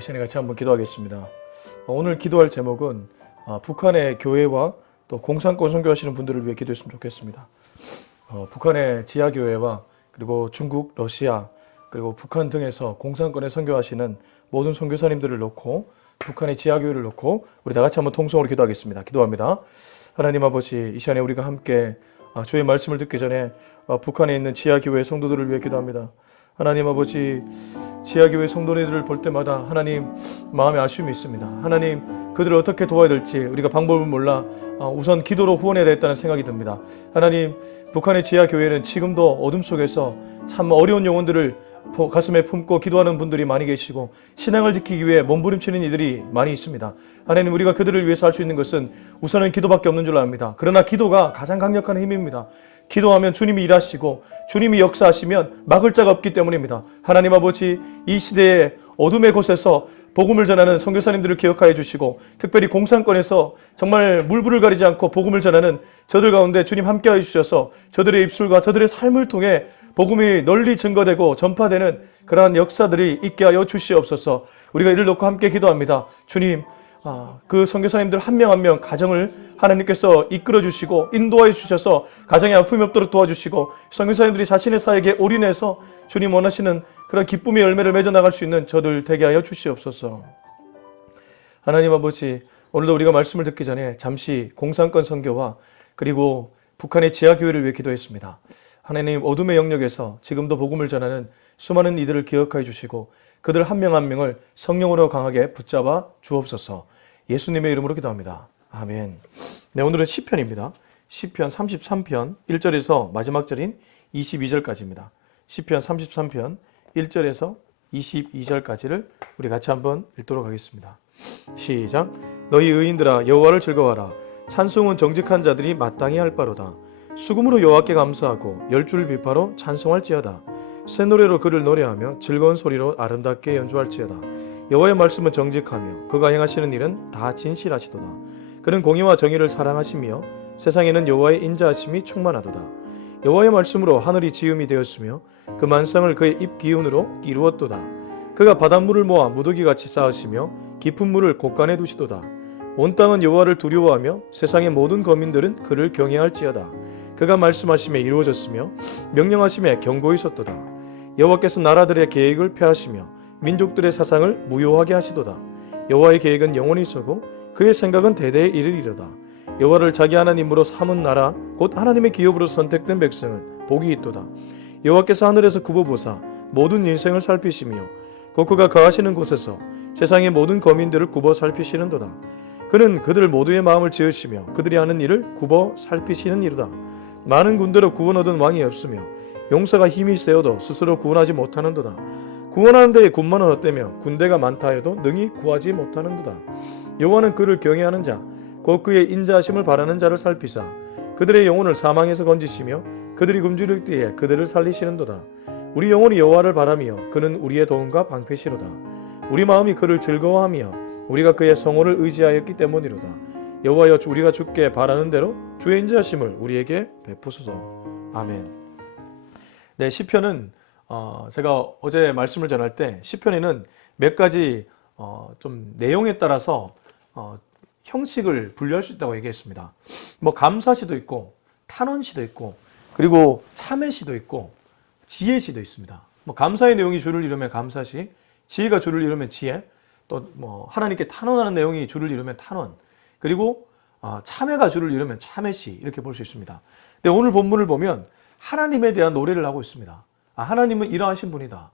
우리 시간에 같이 한번 기도하겠습니다. 오늘 기도할 제목은 북한의 교회와 또 공산권 선교하시는 분들을 위해 기도했으면 좋겠습니다. 북한의 지하교회와 그리고 중국, 러시아, 그리고 북한 등에서 공산권에 선교하시는 모든 선교사님들을 놓고 북한의 지하교회를 놓고 우리 다 같이 한번 통성으로 기도하겠습니다. 기도합니다. 하나님 아버지, 이 시간에 우리가 함께 주의 말씀을 듣기 전에 북한에 있는 지하교회 성도들을 위해 기도합니다. 하나님 아버지, 지하교회 성도들을 볼 때마다 하나님 마음에 아쉬움이 있습니다. 하나님, 그들을 어떻게 도와야 될지 우리가 방법을 몰라 우선 기도로 후원해야 되겠다는 생각이 듭니다. 하나님, 북한의 지하교회는 지금도 어둠 속에서 참 어려운 영혼들을 가슴에 품고 기도하는 분들이 많이 계시고 신앙을 지키기 위해 몸부림치는 이들이 많이 있습니다. 하나님, 우리가 그들을 위해서 할 수 있는 것은 우선은 기도밖에 없는 줄 압니다. 그러나 기도가 가장 강력한 힘입니다. 기도하면 주님이 일하시고 주님이 역사하시면 막을 자가 없기 때문입니다. 하나님 아버지, 이 시대의 어둠의 곳에서 복음을 전하는 선교사님들을 기억하여 주시고 특별히 공산권에서 정말 물불을 가리지 않고 복음을 전하는 저들 가운데 주님 함께하여 주셔서 저들의 입술과 저들의 삶을 통해 복음이 널리 증거되고 전파되는 그러한 역사들이 있게 하여 주시옵소서. 우리가 이를 놓고 함께 기도합니다. 주님, 그 선교사님들 한 명 한 명 가정을 하나님께서 이끌어 주시고 인도하여 주셔서 가정에 아픔이 없도록 도와주시고 선교사님들이 자신의 사역에 올인해서 주님 원하시는 그런 기쁨의 열매를 맺어 나갈 수 있는 저들 되게 하여 주시옵소서. 하나님 아버지, 오늘도 우리가 말씀을 듣기 전에 잠시 공산권 선교와 그리고 북한의 지하교회를 위해 기도했습니다. 하나님, 어둠의 영역에서 지금도 복음을 전하는 수많은 이들을 기억하여 주시고 그들 한 명 한 명을 성령으로 강하게 붙잡아 주옵소서. 예수님의 이름으로 기도합니다. 아멘. 네, 오늘은 시편입니다. 시편 33편 1절에서 마지막 절인 22절까지입니다. 시편 33편 1절에서 22절까지를 우리 같이 한번 읽도록 하겠습니다. 시작. 너희 의인들아, 여호와를 즐거워하라. 찬송은 정직한 자들이 마땅히 할 바로다. 수금으로 여호와께 감사하고 열줄 비파로 찬송할지어다. 새 노래로 그를 노래하며 즐거운 소리로 아름답게 연주할지어다. 여호와의 말씀은 정직하며 그가 행하시는 일은 다 진실하시도다. 그는 공의와 정의를 사랑하시며 세상에는 여호와의 인자하심이 충만하도다. 여호와의 말씀으로 하늘이 지음이 되었으며 그 만상을 그의 입 기운으로 이루었도다. 그가 바닷물을 모아 무더기같이 쌓으시며 깊은 물을 곳간에 두시도다. 온 땅은 여호와를 두려워하며 세상의 모든 거민들은 그를 경외할지어다. 그가 말씀하심에 이루어졌으며 명령하심에 경고히 섰도다. 여호와께서 나라들의 계획을 폐하시며 민족들의 사상을 무효하게 하시도다. 여호와의 계획은 영원히 서고 그의 생각은 대대에 이르리로다. 여호와를 자기 하나님으로 삼은 나라 곧 하나님의 기업으로 선택된 백성은 복이 있도다. 여호와께서 하늘에서 굽어보사 모든 인생을 살피시며 곧 그가 거하시는 곳에서 세상의 모든 거민들을 굽어 살피시는도다. 그는 그들 모두의 마음을 지으시며 그들이 하는 일을 굽어 살피시는 이로다. 많은 군대로 구원 얻은 왕이 없으며 용사가 힘이 세어도 스스로 구원하지 못하는도다. 구원하는 데에 군만은 헛되며 군대가 많다 해도 능히 구하지 못하는도다. 여호와는 그를 경외하는 자 곧 그의 인자하심을 바라는 자를 살피사 그들의 영혼을 사망에서 건지시며 그들이 굶주릴 때에 그들을 살리시는도다. 우리 영혼이 여호와를 바라며 그는 우리의 도움과 방패시로다. 우리 마음이 그를 즐거워하며 우리가 그의 성호를 의지하였기 때문이로다. 여호와여, 우리가 주께 바라는 대로 주의 인자하심을 우리에게 베푸소서. 아멘. 네, 시편은 제가 어제 말씀을 전할 때 시편에는 몇 가지 좀 내용에 따라서 형식을 분류할 수 있다고 얘기했습니다. 뭐 감사시도 있고 탄원시도 있고 그리고 참회시도 있고 지혜시도 있습니다. 뭐 감사의 내용이 주를 이루면 감사시, 지혜가 주를 이루면 지혜, 또 뭐 하나님께 탄원하는 내용이 주를 이루면 탄원, 그리고 참회가 주를 이루면 참회시, 이렇게 볼 수 있습니다. 근데 오늘 본문을 보면 하나님에 대한 노래를 하고 있습니다. 하나님은 일하신 분이다.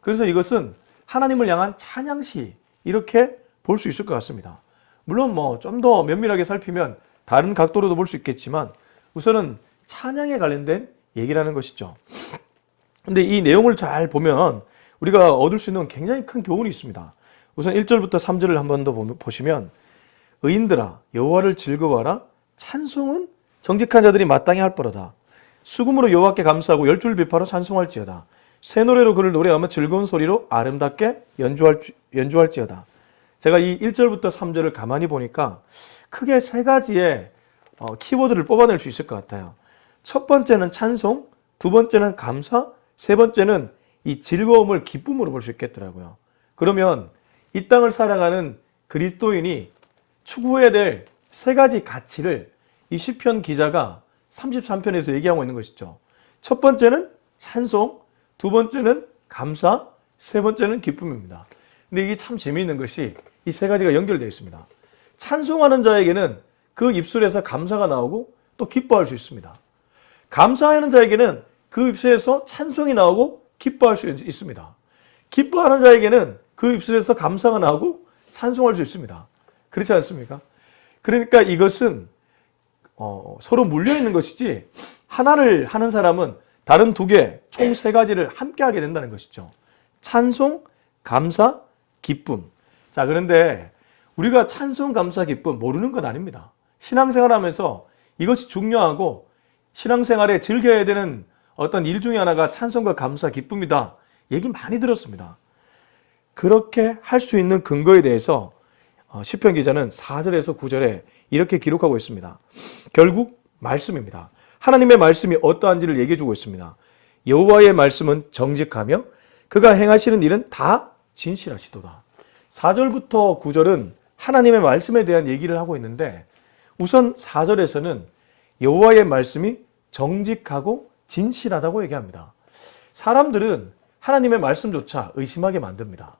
그래서 이것은 하나님을 향한 찬양시, 이렇게 볼 수 있을 것 같습니다. 물론 뭐 좀 더 면밀하게 살피면 다른 각도로도 볼 수 있겠지만 우선은 찬양에 관련된 얘기라는 것이죠. 근데 이 내용을 잘 보면 우리가 얻을 수 있는 굉장히 큰 교훈이 있습니다. 우선 1절부터 3절을 한 번 더 보시면 의인들아, 여호와를 즐거워하라. 찬송은 정직한 자들이 마땅히 할 바로다. 수금으로 여호와께 감사하고 열줄 비파로 찬송할지어다. 새 노래로 그를 노래하며 즐거운 소리로 아름답게 연주할지어다. 제가 이 1절부터 3절을 가만히 보니까 크게 세 가지의 키워드를 뽑아낼 수 있을 것 같아요. 첫 번째는 찬송, 두 번째는 감사, 세 번째는 이 즐거움을 기쁨으로 볼 수 있겠더라고요. 그러면 이 땅을 살아가는 그리스도인이 추구해야 될 세 가지 가치를 이 시편 기자가 33편에서 얘기하고 있는 것이죠. 첫 번째는 찬송, 두 번째는 감사, 세 번째는 기쁨입니다. 근데 이게 참 재미있는 것이 이 세 가지가 연결되어 있습니다. 찬송하는 자에게는 그 입술에서 감사가 나오고 또 기뻐할 수 있습니다. 감사하는 자에게는 그 입술에서 찬송이 나오고 기뻐할 수 있습니다. 기뻐하는 자에게는 그 입술에서 감사가 나오고 찬송할 수 있습니다. 그렇지 않습니까? 그러니까 이것은 서로 물려있는 것이지 하나를 하는 사람은 다른 두 개, 총 세 가지를 함께 하게 된다는 것이죠. 찬송, 감사, 기쁨. 자, 그런데 우리가 찬송, 감사, 기쁨 모르는 건 아닙니다. 신앙생활 하면서 이것이 중요하고 신앙생활에 즐겨야 되는 어떤 일 중에 하나가 찬송과 감사, 기쁨이다. 얘기 많이 들었습니다. 그렇게 할 수 있는 근거에 대해서 시편 기자는 4절에서 9절에 이렇게 기록하고 있습니다. 결국 말씀입니다. 하나님의 말씀이 어떠한지를 얘기해 주고 있습니다. 여호와의 말씀은 정직하며 그가 행하시는 일은 다 진실하시도다. 4절부터 9절은 하나님의 말씀에 대한 얘기를 하고 있는데 우선 4절에서는 여호와의 말씀이 정직하고 진실하다고 얘기합니다. 사람들은 하나님의 말씀조차 의심하게 만듭니다.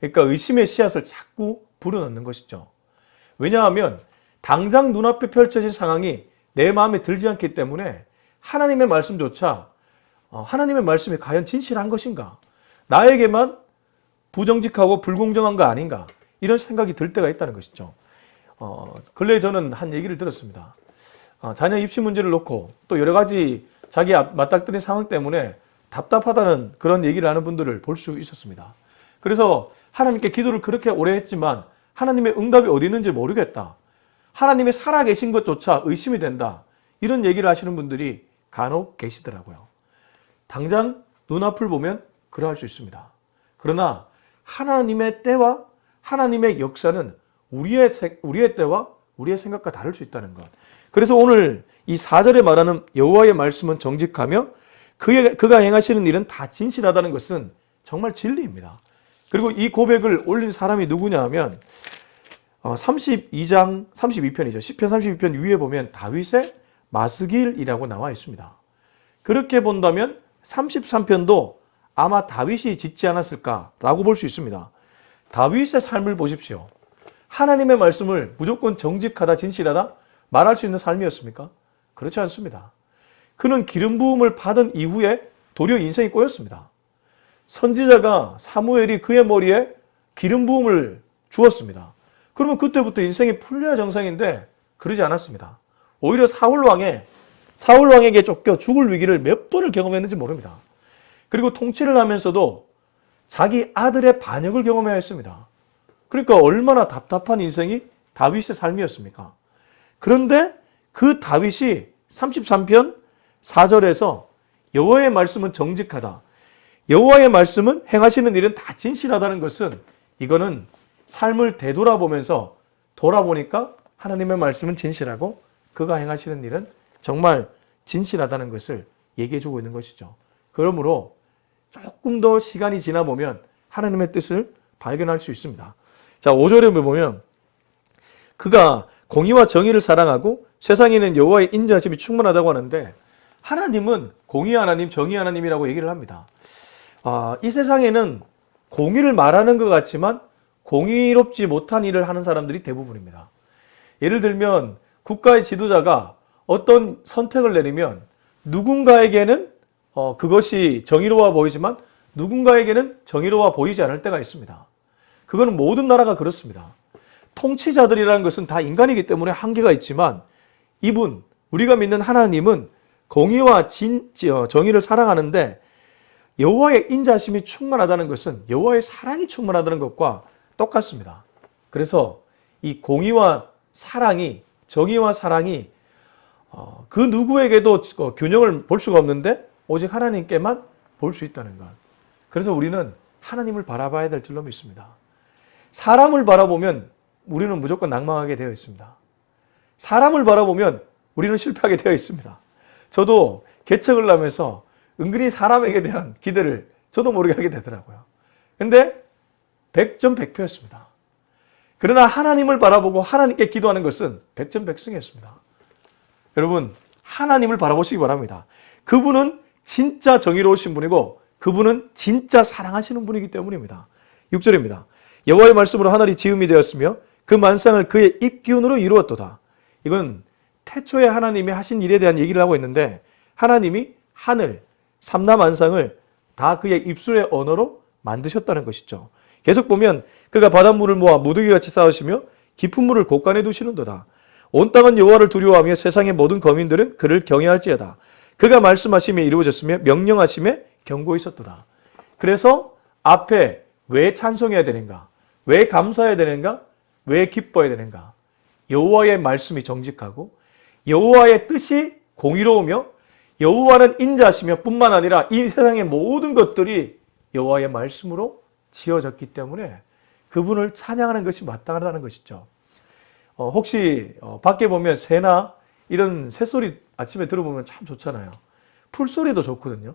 그러니까 의심의 씨앗을 자꾸 불어넣는 것이죠. 왜냐하면 당장 눈앞에 펼쳐진 상황이 내 마음에 들지 않기 때문에 하나님의 말씀조차 하나님의 말씀이 과연 진실한 것인가? 나에게만 부정직하고 불공정한 거 아닌가? 이런 생각이 들 때가 있다는 것이죠. 근래에 저는 한 얘기를 들었습니다. 자녀 입시 문제를 놓고 또 여러 가지 자기 맞닥뜨린 상황 때문에 답답하다는 그런 얘기를 하는 분들을 볼 수 있었습니다. 그래서 하나님께 기도를 그렇게 오래 했지만 하나님의 응답이 어디 있는지 모르겠다. 하나님이 살아계신 것조차 의심이 된다. 이런 얘기를 하시는 분들이 간혹 계시더라고요. 당장 눈앞을 보면 그러할 수 있습니다. 그러나 하나님의 때와 하나님의 역사는 우리의 때와 우리의 생각과 다를 수 있다는 것. 그래서 오늘 이 4절에 말하는 여호와의 말씀은 정직하며 그가 행하시는 일은 다 진실하다는 것은 정말 진리입니다. 그리고 이 고백을 올린 사람이 누구냐 하면 32장 32편이죠. 시편 32편 위에 보면 다윗의 마스길이라고 나와 있습니다. 그렇게 본다면 33편도 아마 다윗이 짓지 않았을까라고 볼 수 있습니다. 다윗의 삶을 보십시오. 하나님의 말씀을 무조건 정직하다, 진실하다 말할 수 있는 삶이었습니까? 그렇지 않습니다. 그는 기름 부음을 받은 이후에 도리어 인생이 꼬였습니다. 선지자가 사무엘이 그의 머리에 기름 부음을 주었습니다. 그러면 그때부터 인생이 풀려야 정상인데 그러지 않았습니다. 오히려 사울 왕에게 쫓겨 죽을 위기를 몇 번을 경험했는지 모릅니다. 그리고 통치를 하면서도 자기 아들의 반역을 경험해야 했습니다. 그러니까 얼마나 답답한 인생이 다윗의 삶이었습니까? 그런데 그 다윗이 33편 4절에서 여호와의 말씀은 정직하다. 여호와의 말씀은 행하시는 일은 다 진실하다는 것은 이거는 삶을 되돌아보면서 돌아보니까 하나님의 말씀은 진실하고 그가 행하시는 일은 정말 진실하다는 것을 얘기해 주고 있는 것이죠. 그러므로 조금 더 시간이 지나 보면 하나님의 뜻을 발견할 수 있습니다. 자, 5절에 보면 그가 공의와 정의를 사랑하고 세상에는 여호와의 인자하심이 충만하다고 하는데 하나님은 공의 하나님, 정의 하나님이라고 얘기를 합니다. 이 세상에는 공의를 말하는 것 같지만 공의롭지 못한 일을 하는 사람들이 대부분입니다. 예를 들면 국가의 지도자가 어떤 선택을 내리면 누군가에게는 그것이 정의로워 보이지만 누군가에게는 정의로워 보이지 않을 때가 있습니다. 그거는 모든 나라가 그렇습니다. 통치자들이라는 것은 다 인간이기 때문에 한계가 있지만 우리가 믿는 하나님은 공의와 정의를 사랑하는데 여호와의 인자심이 충만하다는 것은 여호와의 사랑이 충만하다는 것과 똑같습니다. 그래서 이 공의와 사랑이, 정의와 사랑이 그 누구에게도 균형을 볼 수가 없는데 오직 하나님께만 볼 수 있다는 것. 그래서 우리는 하나님을 바라봐야 될 줄로 믿습니다. 사람을 바라보면 우리는 무조건 낭망하게 되어 있습니다. 사람을 바라보면 우리는 실패하게 되어 있습니다. 저도 개척을 하면서 은근히 사람에게 대한 기대를 저도 모르게 하게 되더라고요. 근데 백전백패였습니다. 그러나 하나님을 바라보고 하나님께 기도하는 것은 백전백승이었습니다. 여러분, 하나님을 바라보시기 바랍니다. 그분은 진짜 정의로우신 분이고 그분은 진짜 사랑하시는 분이기 때문입니다. 6절입니다. 여호와의 말씀으로 하늘이 지음이 되었으며 그 만상을 그의 입기운으로 이루었도다. 이건 태초에 하나님이 하신 일에 대한 얘기를 하고 있는데 하나님이 하늘, 삼라만상을 다 그의 입술의 언어로 만드셨다는 것이죠. 계속 보면 그가 바닷물을 모아 무더기같이 쌓으시며 깊은 물을 곳간에 두시는도다. 온 땅은 여호와를 두려워하며 세상의 모든 거민들은 그를 경외할지어다. 그가 말씀하심에 이루어졌으며 명령하심에 경고 있었도다. 그래서 앞에 왜 찬송해야 되는가? 왜 감사해야 되는가? 왜 기뻐해야 되는가? 여호와의 말씀이 정직하고 여호와의 뜻이 공의로우며 여호와는 인자하시며 뿐만 아니라 이 세상의 모든 것들이 여호와의 말씀으로 지어졌기 때문에 그분을 찬양하는 것이 마땅하다는 것이죠. 혹시 밖에 보면 새나 이런 새소리 아침에 들어보면 참 좋잖아요. 풀소리도 좋거든요.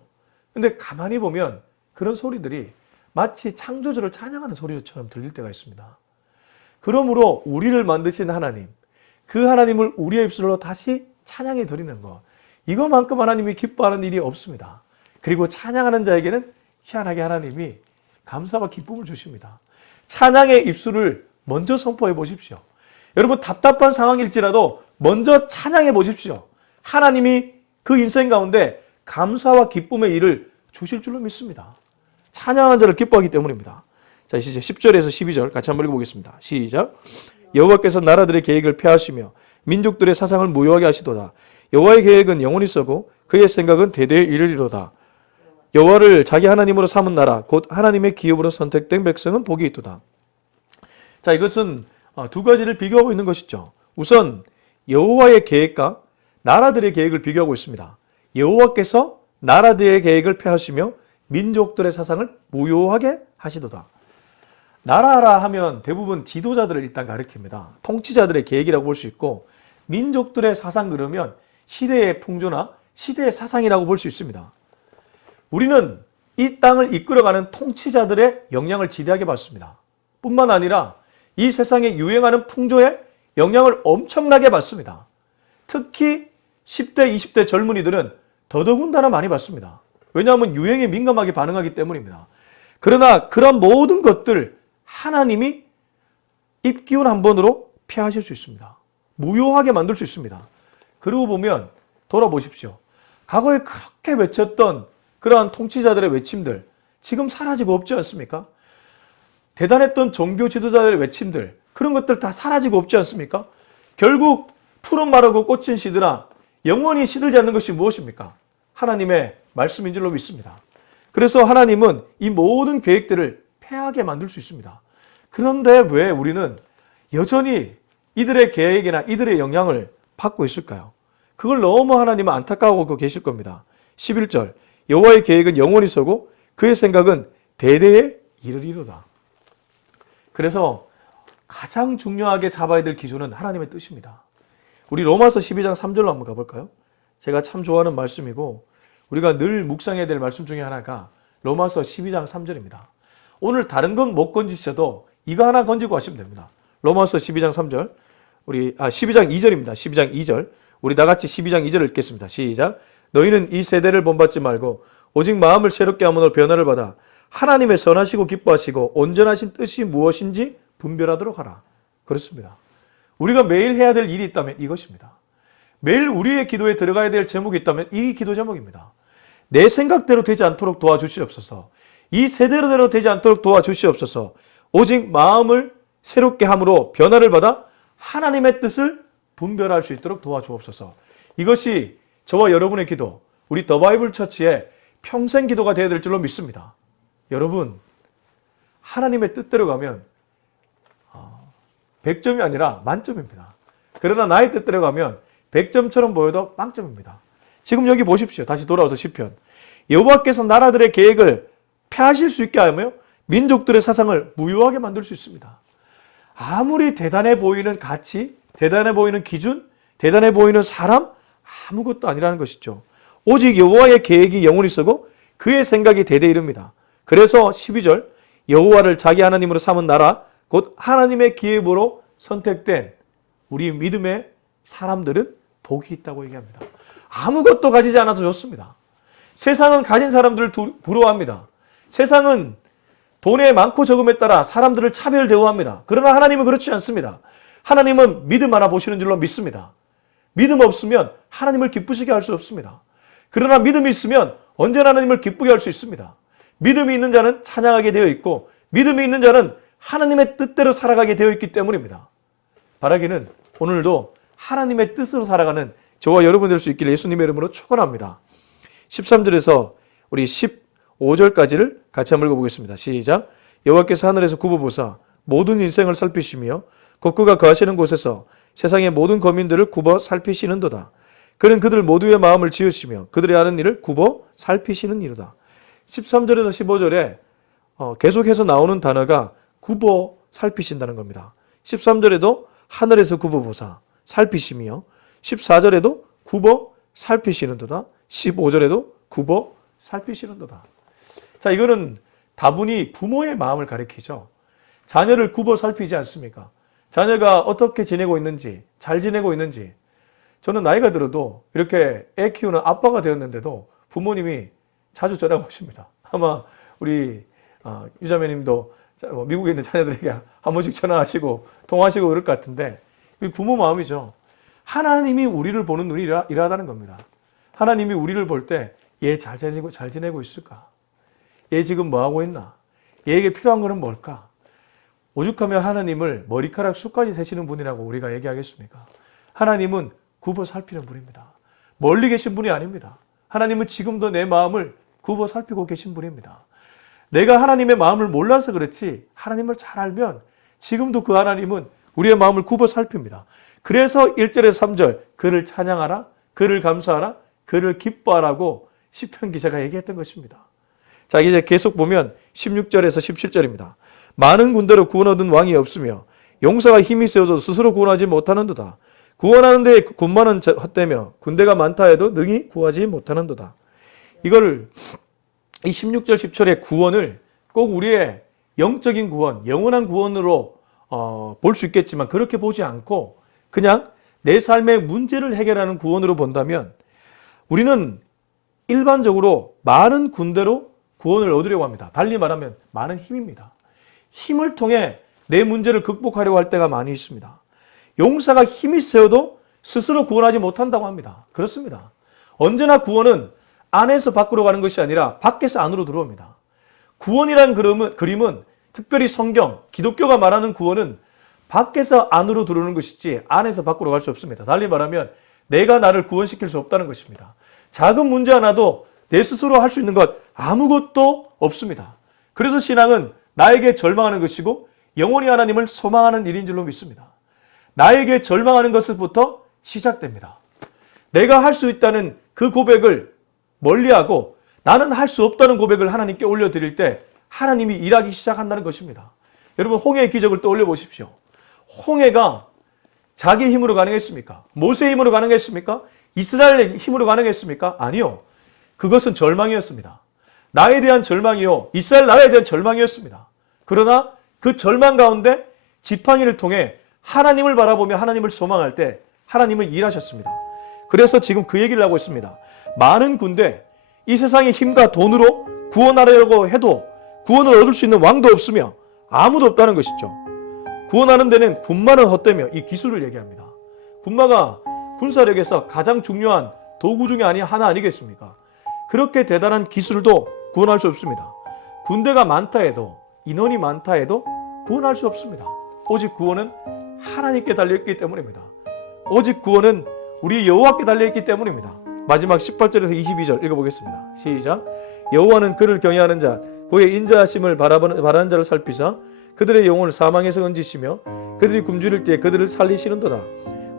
근데 가만히 보면 그런 소리들이 마치 창조주를 찬양하는 소리처럼 들릴 때가 있습니다. 그러므로 우리를 만드신 하나님, 그 하나님을 우리의 입술로 다시 찬양해 드리는 것, 이것만큼 하나님이 기뻐하는 일이 없습니다. 그리고 찬양하는 자에게는 희한하게 하나님이 감사와 기쁨을 주십니다. 찬양의 입술을 먼저 선포해 보십시오. 여러분, 답답한 상황일지라도 먼저 찬양해 보십시오. 하나님이 그 인생 가운데 감사와 기쁨의 일을 주실 줄로 믿습니다. 찬양하는 자를 기뻐하기 때문입니다. 자, 이제 10절에서 12절 같이 한번 읽어보겠습니다. 시작. 여호와께서 나라들의 계획을 폐하시며 민족들의 사상을 무효하게 하시도다. 여호와의 계획은 영원히 서고 그의 생각은 대대에 이르리로다. 여호와를 자기 하나님으로 삼은 나라 곧 하나님의 기업으로 선택된 백성은 복이 있도다. 자, 이것은 두 가지를 비교하고 있는 것이죠. 우선 여호와의 계획과 나라들의 계획을 비교하고 있습니다. 여호와께서 나라들의 계획을 폐하시며 민족들의 사상을 무효하게 하시도다. 나라라 하면 대부분 지도자들을 일단 가리킵니다. 통치자들의 계획이라고 볼 수 있고 민족들의 사상 그러면 시대의 풍조나 시대의 사상이라고 볼 수 있습니다. 우리는 이 땅을 이끌어가는 통치자들의 영향을 지대하게 받습니다. 뿐만 아니라 이 세상에 유행하는 풍조에 영향을 엄청나게 받습니다. 특히 10대, 20대 젊은이들은 더더군다나 많이 받습니다. 왜냐하면 유행에 민감하게 반응하기 때문입니다. 그러나 그런 모든 것들 하나님이 입기운 한 번으로 폐하실 수 있습니다. 무효하게 만들 수 있습니다. 그러고 보면 돌아보십시오. 과거에 그렇게 외쳤던 그러한 통치자들의 외침들 지금 사라지고 없지 않습니까? 대단했던 종교 지도자들의 외침들 그런 것들 다 사라지고 없지 않습니까? 결국 푸른 마르고 꽃은 시드나 영원히 시들지 않는 것이 무엇입니까? 하나님의 말씀인 줄로 믿습니다. 그래서 하나님은 이 모든 계획들을 폐하게 만들 수 있습니다. 그런데 왜 우리는 여전히 이들의 계획이나 이들의 영향을 받고 있을까요? 그걸 너무 하나님은 안타까워하고 계실 겁니다. 11절 여호와의 계획은 영원히 서고 그의 생각은 대대에 이르리로다. 그래서 가장 중요하게 잡아야 될 기준은 하나님의 뜻입니다. 우리 로마서 12장 3절로 한번 가볼까요? 제가 참 좋아하는 말씀이고 우리가 늘 묵상해야 될 말씀 중에 하나가 로마서 12장 3절입니다. 오늘 다른 건 못 건지셔도 이거 하나 건지고 하시면 됩니다. 로마서 12장 3절 12장 2절입니다. 12장 2절 우리 다 같이 12장 2절을 읽겠습니다. 시작. 너희는 이 세대를 본받지 말고 오직 마음을 새롭게 함으로 변화를 받아 하나님의 선하시고 기뻐하시고 온전하신 뜻이 무엇인지 분별하도록 하라. 그렇습니다. 우리가 매일 해야 될 일이 있다면 이것입니다. 매일 우리의 기도에 들어가야 될 제목이 있다면 이 기도 제목입니다. 내 생각대로 되지 않도록 도와주시옵소서. 이 세대로대로 되지 않도록 도와주시옵소서. 오직 마음을 새롭게 함으로 변화를 받아 하나님의 뜻을 분별할 수 있도록 도와주옵소서. 이것이 저와 여러분의 기도, 우리 더 바이블 처치의 평생 기도가 되어야 될 줄로 믿습니다. 여러분, 하나님의 뜻대로 가면 100점이 아니라 만점입니다. 그러나 나의 뜻대로 가면 100점처럼 보여도 빵점입니다. 지금 여기 보십시오. 다시 돌아와서 시편. 여호와께서 나라들의 계획을 폐하실 수 있게 하며 민족들의 사상을 무효하게 만들 수 있습니다. 아무리 대단해 보이는 가치, 대단해 보이는 기준, 대단해 보이는 사람 아무것도 아니라는 것이죠. 오직 여호와의 계획이 영원히 서고 그의 생각이 대대 이릅니다. 그래서 12절 여호와를 자기 하나님으로 삼은 나라 곧 하나님의 기업으로 선택된 우리 믿음의 사람들은 복이 있다고 얘기합니다. 아무것도 가지지 않아도 좋습니다. 세상은 가진 사람들을 부러워합니다. 세상은 돈의 많고 적음에 따라 사람들을 차별 대우합니다. 그러나 하나님은 그렇지 않습니다. 하나님은 믿음 하나 보시는 줄로 믿습니다. 믿음 없으면 하나님을 기쁘시게 할 수 없습니다. 그러나 믿음이 있으면 언제나 하나님을 기쁘게 할 수 있습니다. 믿음이 있는 자는 찬양하게 되어 있고 믿음이 있는 자는 하나님의 뜻대로 살아가게 되어 있기 때문입니다. 바라기는 오늘도 하나님의 뜻으로 살아가는 저와 여러분 될 수 있기를 예수님의 이름으로 축원합니다. 13절에서 우리 15절까지를 같이 한번 읽어보겠습니다. 시작. 여호와께서 하늘에서 굽어보사 모든 인생을 살피시며 곧 그가 거하시는 곳에서 세상의 모든 거민들을 굽어 살피시는도다. 그는 그들 모두의 마음을 지으시며 그들의 하는 일을 굽어 살피시는 이로다. 13절에서 15절에 계속해서 나오는 단어가 굽어 살피신다는 겁니다. 13절에도 하늘에서 굽어보사 살피시며 14절에도 굽어 살피시는도다. 15절에도 굽어 살피시는도다. 자, 이거는 다분히 부모의 마음을 가리키죠. 자녀를 굽어 살피지 않습니까? 자녀가 어떻게 지내고 있는지, 잘 지내고 있는지. 저는 나이가 들어도 이렇게 애 키우는 아빠가 되었는데도 부모님이 자주 전화가 오십니다. 아마 우리 유자매님도 미국에 있는 자녀들에게 한 번씩 전화하시고 통화하시고 그럴 것 같은데 부모 마음이죠. 하나님이 우리를 보는 눈이 이러하다는 겁니다. 하나님이 우리를 볼 때 얘 잘 지내고 있을까? 얘 지금 뭐하고 있나? 얘에게 필요한 거는 뭘까? 오죽하면 하나님을 머리카락 수까지 세시는 분이라고 우리가 얘기하겠습니까? 하나님은 굽어 살피는 분입니다. 멀리 계신 분이 아닙니다. 하나님은 지금도 내 마음을 굽어 살피고 계신 분입니다. 내가 하나님의 마음을 몰라서 그렇지 하나님을 잘 알면 지금도 그 하나님은 우리의 마음을 굽어 살핍니다. 그래서 1절에서 3절 그를 찬양하라, 그를 감사하라, 그를 기뻐하라고 시편 기자가 얘기했던 것입니다. 자, 이제 계속 보면 16절에서 17절입니다. 많은 군대로 구원 얻은 왕이 없으며 용사가 힘이 세워도 스스로 구원하지 못하는도다. 구원하는 데 군마는 헛되며 군대가 많다 해도 능히 구하지 못하는도다. 이거를 이 16절 10절의 구원을 꼭 우리의 영적인 구원, 영원한 구원으로 볼 수 있겠지만 그렇게 보지 않고 그냥 내 삶의 문제를 해결하는 구원으로 본다면 우리는 일반적으로 많은 군대로 구원을 얻으려고 합니다. 달리 말하면 많은 힘입니다. 힘을 통해 내 문제를 극복하려고 할 때가 많이 있습니다. 용사가 힘이 세어도 스스로 구원하지 못한다고 합니다. 그렇습니다. 언제나 구원은 안에서 밖으로 가는 것이 아니라 밖에서 안으로 들어옵니다. 구원이란 그림은 특별히 성경, 기독교가 말하는 구원은 밖에서 안으로 들어오는 것이지 안에서 밖으로 갈 수 없습니다. 달리 말하면 내가 나를 구원시킬 수 없다는 것입니다. 작은 문제 하나도 내 스스로 할 수 있는 것 아무것도 없습니다. 그래서 신앙은 나에게 절망하는 것이고 영원히 하나님을 소망하는 일인 줄로 믿습니다. 나에게 절망하는 것부터 시작됩니다. 내가 할 수 있다는 그 고백을 멀리하고 나는 할 수 없다는 고백을 하나님께 올려드릴 때 하나님이 일하기 시작한다는 것입니다. 여러분 홍해의 기적을 떠올려 보십시오. 홍해가 자기 힘으로 가능했습니까? 모세의 힘으로 가능했습니까? 이스라엘의 힘으로 가능했습니까? 아니요. 그것은 절망이었습니다. 나에 대한 절망이요. 이스라엘 나라에 대한 절망이었습니다. 그러나 그 절망 가운데 지팡이를 통해 하나님을 바라보며 하나님을 소망할 때 하나님은 일하셨습니다. 그래서 지금 그 얘기를 하고 있습니다. 많은 군대, 이 세상의 힘과 돈으로 구원하려고 해도 구원을 얻을 수 있는 왕도 없으며 아무도 없다는 것이죠. 구원하는 데는 군마는 헛되며 이 기술을 얘기합니다. 군마가 군사력에서 가장 중요한 도구 중에 하나 아니겠습니까? 그렇게 대단한 기술도 구원할 수 없습니다. 군대가 많다 해도 인원이 많다 해도 구원할 수 없습니다. 오직 구원은 하나님께 달려있기 때문입니다. 오직 구원은 우리 여호와께 달려있기 때문입니다. 마지막 18절에서 22절 읽어보겠습니다. 시작. 여호와는 그를 경외하는 자 그의 인자하심을 바라는 자를 살피사 그들의 영혼을 사망에서 건지시며 그들이 굶주릴 때 그들을 살리시는도다.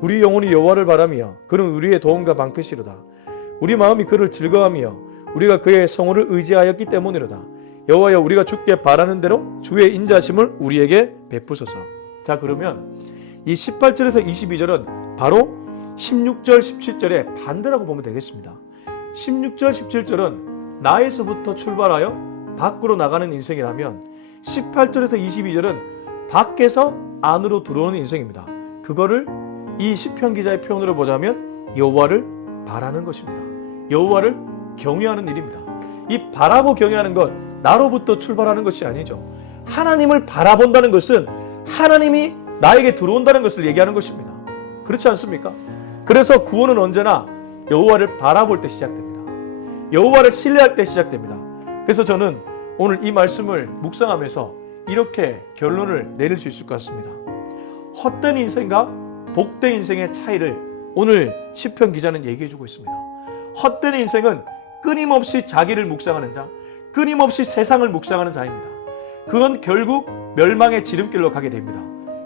우리 영혼이 여호와를 바라며 그는 우리의 도움과 방패시로다. 우리 마음이 그를 즐거워하며 우리가 그의 성호를 의지하였기 때문이로다. 여호와여 우리가 주께 바라는 대로 주의 인자하심을 우리에게 베푸소서. 자, 그러면 이 18절에서 22절은 바로 16절 17절의 반대라고 보면 되겠습니다. 16절 17절은 나에서부터 출발하여 밖으로 나가는 인생이라면 18절에서 22절은 밖에서 안으로 들어오는 인생입니다. 그거를 이 시편 기자의 표현으로 보자면 여호와를 바라는 것입니다. 여호와를 경외하는 일입니다. 이 바라고 경외하는 건 나로부터 출발하는 것이 아니죠. 하나님을 바라본다는 것은 하나님이 나에게 들어온다는 것을 얘기하는 것입니다. 그렇지 않습니까? 그래서 구원은 언제나 여호와를 바라볼 때 시작됩니다. 여호와를 신뢰할 때 시작됩니다. 그래서 저는 오늘 이 말씀을 묵상하면서 이렇게 결론을 내릴 수 있을 것 같습니다. 헛된 인생과 복된 인생의 차이를 오늘 시편 기자는 얘기해 주고 있습니다. 헛된 인생은 끊임없이 자기를 묵상하는 자, 끊임없이 세상을 묵상하는 자입니다. 그건 결국 멸망의 지름길로 가게 됩니다.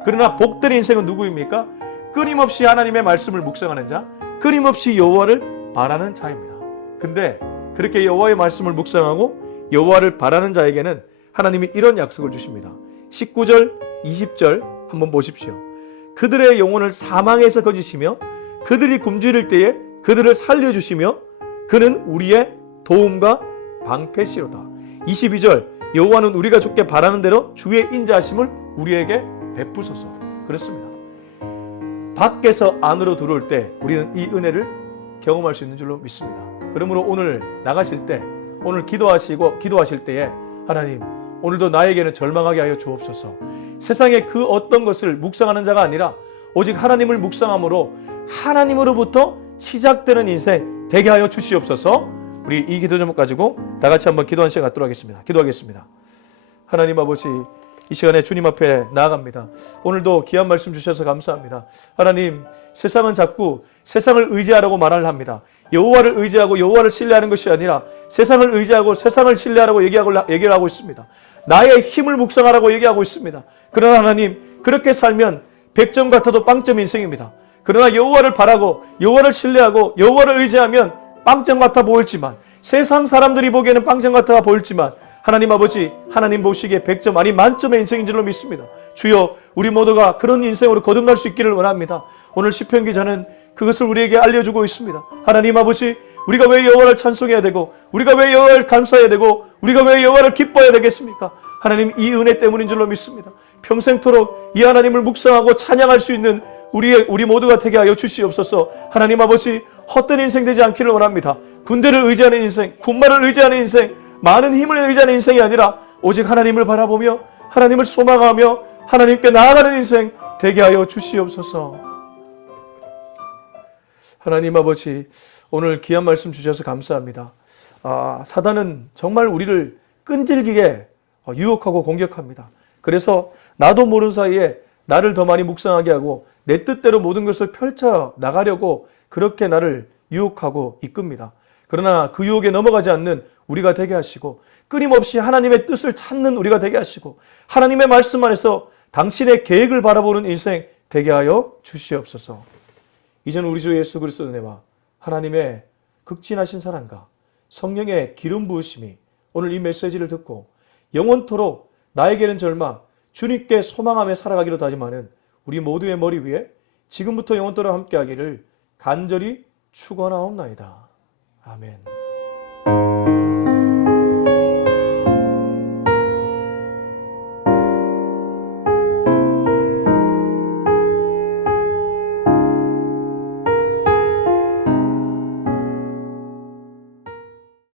그러나 복된 인생은 누구입니까? 끊임없이 하나님의 말씀을 묵상하는 자, 끊임없이 여호와를 바라는 자입니다. 근데 그렇게 여호와의 말씀을 묵상하고 여호와를 바라는 자에게는 하나님이 이런 약속을 주십니다. 19절, 20절 한번 보십시오. 그들의 영혼을 사망에서 건지시며 그들이 굶주릴 때에 그들을 살려주시며 그는 우리의 도움과 방패시로다. 22절 여호와는 우리가 주께 바라는 대로 주의 인자하심을 우리에게 베푸소서. 그렇습니다. 밖에서 안으로 들어올 때 우리는 이 은혜를 경험할 수 있는 줄로 믿습니다. 그러므로 오늘 나가실 때, 오늘 기도하실 때에 하나님 오늘도 나에게는 절망하게 하여 주옵소서. 세상의 그 어떤 것을 묵상하는 자가 아니라 오직 하나님을 묵상함으로 하나님으로부터 시작되는 인생 되게 하여 주시옵소서. 우리 이 기도 제목 가지고 다 같이 한번 기도한 시간 갖도록 하겠습니다. 기도하겠습니다. 하나님 아버지, 이 시간에 주님 앞에 나아갑니다. 오늘도 귀한 말씀 주셔서 감사합니다. 하나님, 세상은 자꾸 세상을 의지하라고 말을 합니다. 여호와를 의지하고 여호와를 신뢰하는 것이 아니라 세상을 의지하고 세상을 신뢰하라고 얘기를 하고 있습니다. 나의 힘을 묵상하라고 얘기하고 있습니다. 그러나 하나님, 그렇게 살면 100점 같아도 빵점 인생입니다. 그러나 여호와를 바라고 여호와를 신뢰하고 여호와를 의지하면 빵점 같아 보일지만, 세상 사람들이 보기에는 빵점 같아 보일지만 하나님 아버지, 하나님 보시기에 100점 아니 만점의 인생인 줄로 믿습니다. 주여, 우리 모두가 그런 인생으로 거듭날 수 있기를 원합니다. 오늘 시편 기자는 그것을 우리에게 알려주고 있습니다. 하나님 아버지, 우리가 왜 여호와를 찬송해야 되고 우리가 왜 여호와를 감사해야 되고 우리가 왜 여호와를 기뻐해야 되겠습니까? 하나님, 이 은혜 때문인 줄로 믿습니다. 평생토록 이 하나님을 묵상하고 찬양할 수 있는 우리 모두가 되게 하여 주시옵소서. 하나님 아버지, 헛된 인생 되지 않기를 원합니다. 군대를 의지하는 인생, 군마를 의지하는 인생, 많은 힘을 의지하는 인생이 아니라 오직 하나님을 바라보며 하나님을 소망하며 하나님께 나아가는 인생 되게 하여 주시옵소서. 하나님 아버지, 오늘 귀한 말씀 주셔서 감사합니다. 사단은 정말 우리를 끈질기게 유혹하고 공격합니다. 그래서 나도 모르는 사이에 나를 더 많이 묵상하게 하고 내 뜻대로 모든 것을 펼쳐 나가려고 그렇게 나를 유혹하고 이끕니다. 그러나 그 유혹에 넘어가지 않는 우리가 되게 하시고 끊임없이 하나님의 뜻을 찾는 우리가 되게 하시고 하나님의 말씀 안에서 당신의 계획을 바라보는 인생 되게 하여 주시옵소서. 이전 우리 주 예수 그리스도의 은혜와 하나님의 극진하신 사랑과 성령의 기름 부으심이 오늘 이 메시지를 듣고 영원토록 나에게는 절망, 주님께 소망하며 살아가기로 다짐하는 우리 모두의 머리 위에 지금부터 영원토록 함께하기를 간절히 축원하옵나이다. 아멘.